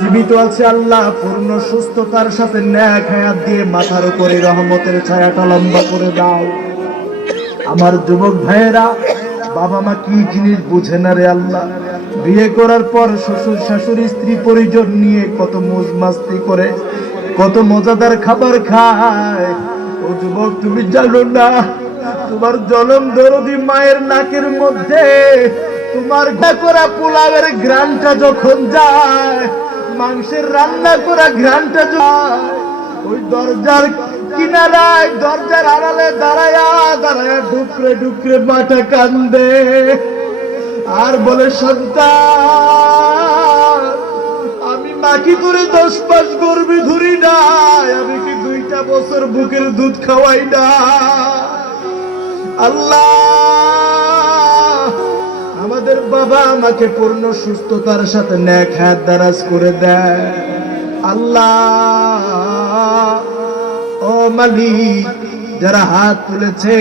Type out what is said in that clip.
জীবিত আছে আল্লাহ পূর্ণ সুস্থতার সাথে নেক হায়াত দিয়ে মাথার উপরে রহমতের ছায়াটা লম্বা করে দাও। আমার যুবক ভাইয়েরা, বাবা মা কি জিনিস বুঝে না রে আল্লাহ। বিয়ে করার পর শ্বশুর শাশুড়ি স্ত্রী পরিজন নিয়ে কত মौज মাস্তি করে, কত মজাদার খাবার খায়। ও যুবক, তুমি জানো না, তোমার জনম দরদি মায়ের নাকের মধ্যে তোমার করা পোলাওয়ের ঘ্রাণটা যখন যায়, মাংসের রান্না করা ঘ্রাণটা যায়, ওই দরজার কিনারায় দরজার আড়ালে দাঁড়ায়া দাঁড়ায়া ডুকরে ডুকরে মাটা কান্দে আর বলে, সন্তান, আমি মাকে ধরে 10 মাস গর্ভে ধরি নাই, আমি কি 2টা বছর বুকের দুধ খাওয়াই না? আল্লাহ আমাদের বাবা আমাকে পূর্ণ সুস্থতার সাথে নেক হায়াত দারাজ করে দেয়। আল্লাহ ও মালিক, যারা হাত তুলেছে